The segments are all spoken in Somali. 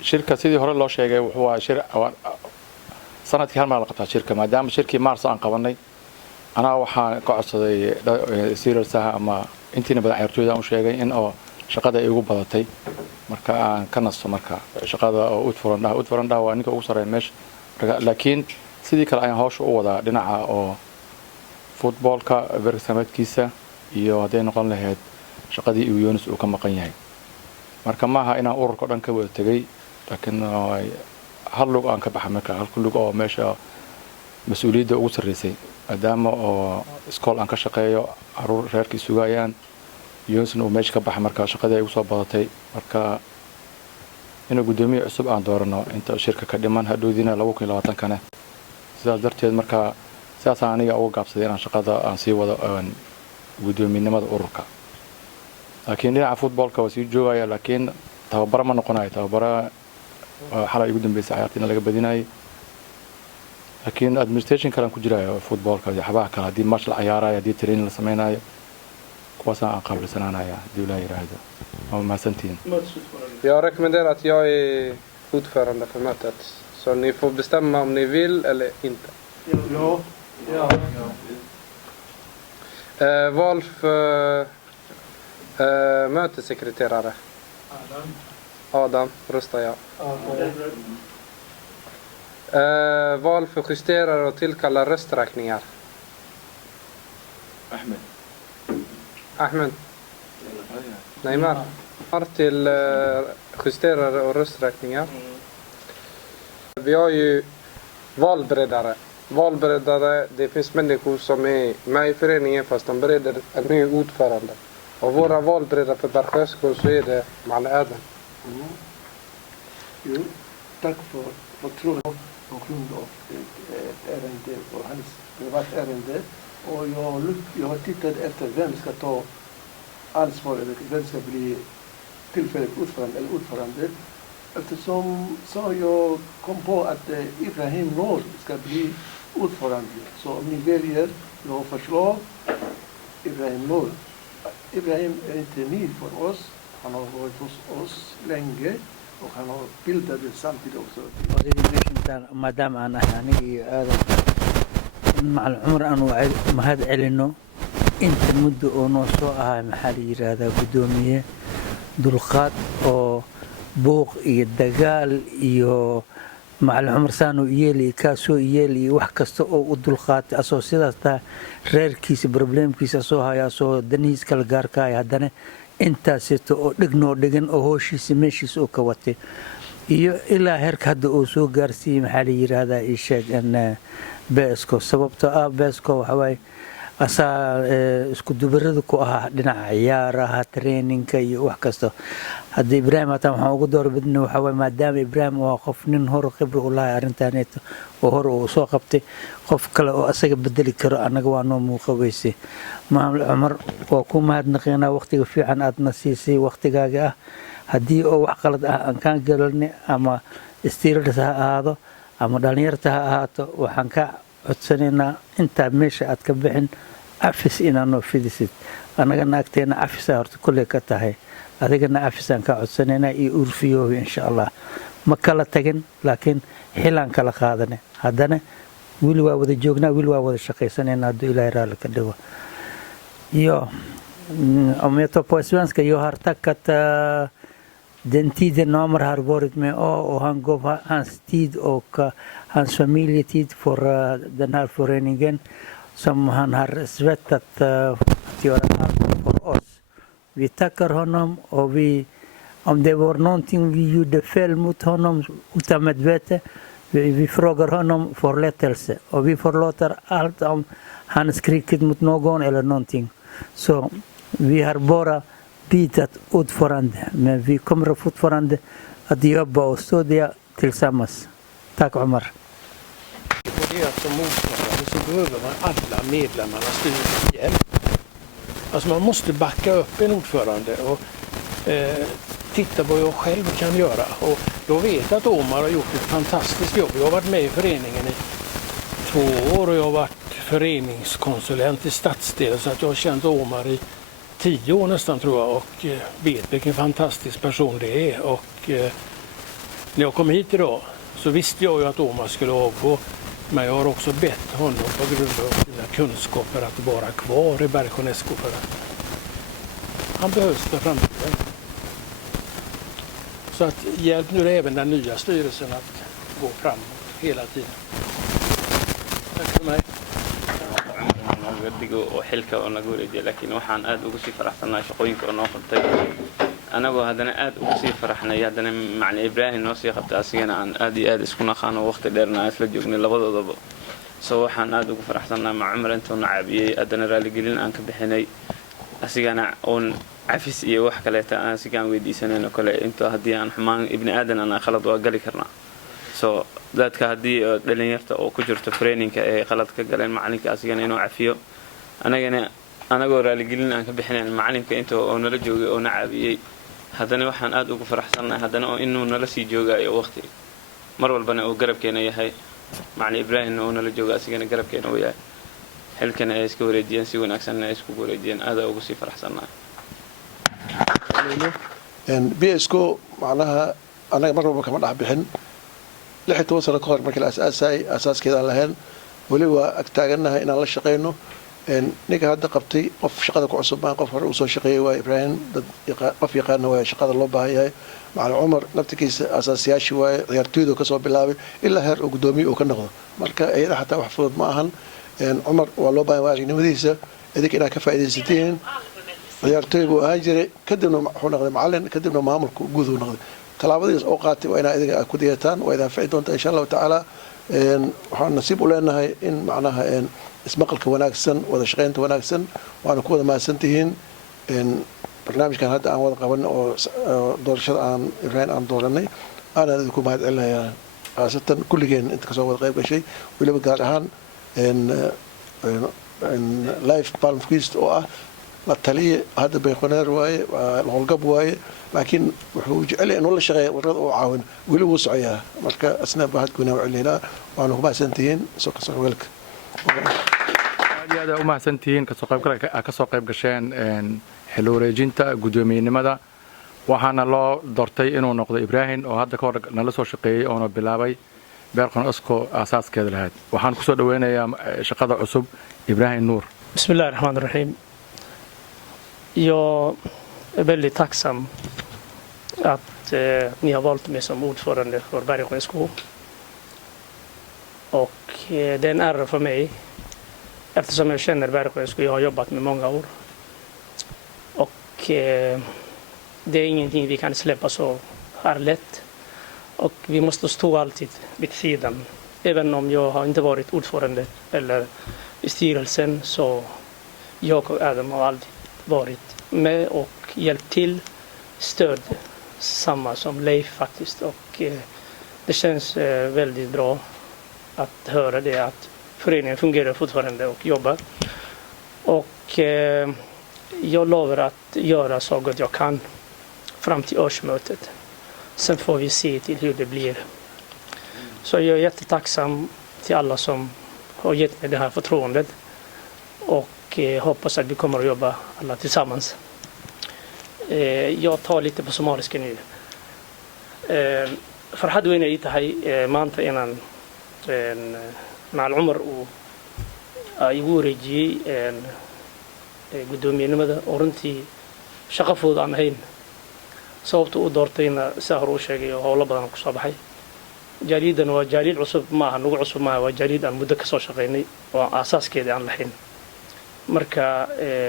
shirka sidii hore loo sheegay wuxuu waa shir sanadkii hal mar la qabtaa shirka maadaama shirkii Maars aan qabanay ana waxaan ka codsaday sirarsaha ama intiina badan ciyaartooyda aan sheegay in oo shaqada ay ugu badatay marka aan ka nasto marka shaqada oo u furan waa ninka ugu sareeya meesha laakiin sidii kale ayaan hawsha u wadaa dhinaca oo footballka barnaamijkiisa iyo haday noqon lahayd shaqadii uu Yunus uu ka maqan yahay marka maaha inaan ururka dhan ka wada tagay laakiin hal lug aan ka baxay marka hal lug oo meesha mas'uuliyadda ugu sareysay maadaama oo iskool aan ka shaqeeyo caruur reerkii sugayaan Yunus uu meesha ka baxay marka shaqadii ay ugu soo badatay marka inuu gudoomiye cusub aan doorano inta shirka ka dhiman hadhoodina 2020 kana sidaas darteed marka sidaas aniga ugu gaabsaday inaan shaqada aan sii wado gudoominimada ururka laakiin dhinaca footballka waa sii joogaya laakiin tababar ma noqonayo tababar xalay ugu dambeysay ciyaartina laga badinayay laakiin administration kale ku jirayo footballka waxba kale hadii match la ciyaarayo hadii training la sameynayo kuwaas aan qaablisanaanaya hadii la yiraahdo oo ma santiin. Jag rekommenderar att jag är ordförande för mötet så ni får bestämma om ni vill eller inte. Ja. Val för mötessekreterare. Adam, röstar jag. Val för justerare och tillkalla rösträkningar. Ahmed. Neymar. Till justerare och rösträkningar. Vi har ju valberedare. Valberedare, det finns människor som är med i föreningen fast de bereder en ny ordförande. Och våra valberedare för Bergsjöskål så är det Malle Adam. Jo, tack för förtroendet på grund av ett ärende och hans privat ärende. Och jag har tittat efter vem ska ta ansvar eller vem ska bli tillfälligt ordförande. Eftersom så jag kom på att Ibrahim Nour ska bli ordförande. Så om ni väljer, jag har förslag, Ibrahim Nour. Ibrahim är inte ny för oss. Han har varit hos oss länge och han har bildat det samtidigt också. مادام أنا يعني هذا مع العمر أنا ما هذا علنه أنت المدة ونصها محلي هذا قدومية دلقات أو بوق يدقال يو مع العمر سانو يلي كاسو يلي وحكستو أو دلقات أسوسيدا رير كيس بروبلم كيس أسوها يا سو دنيس كالجاركا يا دني أنت ستو دقن أو هوشي سمشيس أو كواتي إلى هرك هذا أوسو جارسي محلي هذا إيشك أن باسكو سببته باسكو حواي أسا اسكو دبردكو دنا عيارها تريننج كي وحكستو هذا إبراهيم أتى محاوق دور بدنا حواي ما دام إبراهيم وقف نهر خبر الله أرنتانيت وهر وسوقبتي قف كلا أسق بدل كرو أنا جوانو مخويسي ما العمر وكم هاد نقينا وقتي في عن أتنسيسي وقتي جاء haddii oo wax qalad ah aan ka galalnay ama istiirada ahaado ama dhalinyarta ahaato waxaan ka codsanaynaa inta meesha aad ka bixin afis inaanu fidisid anagana agteena afis horta kulli ka tahay adigana afisaan ka codsanaynaa iyo urfiyo insha Allah ma kala tagin laakiin xilaan kala qaadanay haddana wili waa wada joognaa wili waa wada shaqeysanaynaa haduu Ilaahay raali ka dhigo iyo ameeto på svenska jag har tackat den tiden Omar har varit med och han gav hans tid och hans familjetid för den här föreningen som han har svettat att göra allt för oss. Vi tackar honom och om det var någonting vi gjorde fel mot honom utan medvetet, vi frågar honom förlåtelse och vi förlåter allt om han skrikit mot någon eller någonting. Så vi har bara bytt ordförande, men vi kommer fortfarande att jobba och stödja tillsammans. Tack Omar. Det är att som ordförande så behöver man alla medlemmarnas stöd och hjälp. Alltså man måste backa upp en ordförande och titta på vad jag själv kan göra. Och jag vet att Omar har gjort ett fantastiskt jobb. Jag har varit med i föreningen i 2 år och jag har varit föreningskonsulent i stadsdelen så att jag har känt Omar i 10 år nästan tror jag och vet vilken fantastisk person det är och När jag kom hit idag så visste jag ju att Omar skulle avgå, men jag har också bett honom på grund av sina kunskaper att vara kvar i Bergsjö för att han behövs för framtiden. Så att hjälp nu även den nya styrelsen att gå framåt hela tiden. Tack för mig. وحلك ونقول إجي لكن وحن أد وقصي فرحنا شقوينك وناخد طيب أنا جو هذا أد وقصي فرحنا هذا مع إبراهيم نوصي خبت أسينا عن أدي سكون خانة وقت ديرنا أسلج جبني لبض ضب سو حن أد وفرحنا مع عمر أنت ونعبي أدنا رالي قليل أنك بحني أسينا أون عفيس إيه وحكة لتا أسينا ويدي سنين وكل أنت هدي عن حمان ابن آدم أنا خلط وقالي كرنا سو dadka hadii dhalinyarta oo ku jirto training-ka ee khaladka galeen macalinka asigana inuu cafiyo anagoo raali gelin aan ka bixinayn macalinka inta oo nala joogay oo na caabiyay hadana waxaan aad ugu faraxsanahay hadana oo inuu nala sii joogayo waqti mar walbana oo garabkeena yahay macallin Ibrahim oo nala jooga asigana garabkeena uu yahay halkan ay isku wareejiyeen si wanaagsan ay isku wareejiyeen aad ugu sii faraxsanahay BSCO macnaha anaga mar walba kama dhax bixin 16 sano ka hor markii la asaaskeeda lahayn wali waa agtaaganahay inaan la shaqeyno ninka hadda qabtay qof shaqada ku cusub baan qof hore u soo shaqeeyay waa Ibrahim dad qof yaqaan waa shaqada loo baahan yahay macallin Umar naftigiisa asaasiyaashii waa ciyaartooyda ka soo bilaabay ilaa heer uu gudoomiye uu ka noqdo marka ayada xataa wax fudud ma ahan Umar waa loo baahan waagnimadiisa idinka inaad ka faa'iidaysateen ciyaartooygu ahaan jiray kadibna wuxuu noqday macallin kadibna maamulku guud uu noqday talaabadiis oo qaatay waa inaa idiga ku diyataan waa idin faa'iido doonta insha Allah ta'ala waxaan nasiib u leenahay in macnaha ismaqalka wanaagsan wada shaqeynta wanaagsan waana ku wada maasantihiin barnaamijkan hadda aan wada qaban oo doorashada aan Ibrahim aan dooranay ana idinku mahad celinayaa aasatan kulligeen inta ka soo wada qayb gashay waliba gaar ahaan live palm feast oo ah la taliye hadda beeqoneer waaye howlgab waaye laakiin wuxuu jecel inuu la shaqeeyo warada oo caawin wali wuu socoyaa marka asna bahad kuna wacilina waana ku maasantihiin soo ka soo galka aad u maasantihiin ka soo qayb gasheen xil wareejinta gudoomiyenimada waxaana loo doortay inuu noqdo Ibrahim oo hadda ka hor nala soo shaqeeyay oo bilaabay Bergsjö asaaskeeda lahayd waxaan ku soo dhaweynayaa shaqada cusub Ibrahim Nuur Bismillahir Rahmanir Rahim Jag är väldigt tacksam att ni har valt mig som ordförande för Bergsjö. Och det är en ära för mig eftersom jag känner Bergsjö. Jag har jobbat med många år. Och det är ingenting vi kan släppa så här lätt. Och vi måste stå alltid vid sidan. Även om jag har inte varit ordförande eller i styrelsen så jag och Adam har alltid varit med och hjälpt till, stöd samma som Leif faktiskt och det känns väldigt bra att höra det att föreningen fungerar fortfarande och jobbar och jag lovar att göra så gott jag kan fram till årsmötet. Sen får vi se till hur det blir. Så jag är jättetacksam till alla som har gett mig det här förtroendet och hoppas att vi kommer att jobba alla tillsammans. Jag tar lite på somaliska nu. فرحت وين يتهاي maanta inaan macal Umar uu igu wareejiyay gudoomiyenimada oo runtii shaqo fudud aan ahayn sababta uu doortayna saa hore u sheegay oo howlo badan ku soo baxay jaalidan waa jaaliid cusub ma aha nagu cusub ma waa jaaliid aan muddo ka soo shaqeynay oo asaaskeeda aan lahayn marka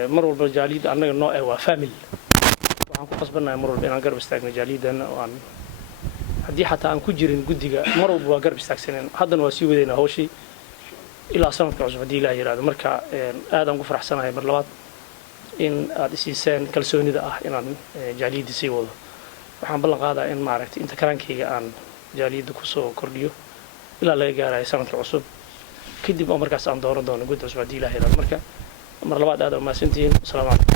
mar walba jaaliid anaga noo waa family waxaan ku qasbanahay mar walba inaan garab istaagno jaaliidan oo aan haddii xataa aan ku jirin guddiga mar walba waa garab istaagsaneen haddana waa sii wadayna hawshii ilaa sanadka cusub haddii ilaaha yiraahdo marka aad aan ku faraxsanahay mar labaad in aad isiiseen kalsoonida ah inaan jaaliidda sii wado waxaan ballan qaadaa in maaragtay inta karaankayga aan jaaliidda ku soo kordhiyo ilaa laga gaarayo sanadka cusub kadib oo markaas aan dooran doono guddi cusub haddii ilaaha yiraahdo marka mar labaad aad u mahadsantihiin assalaamu calaykum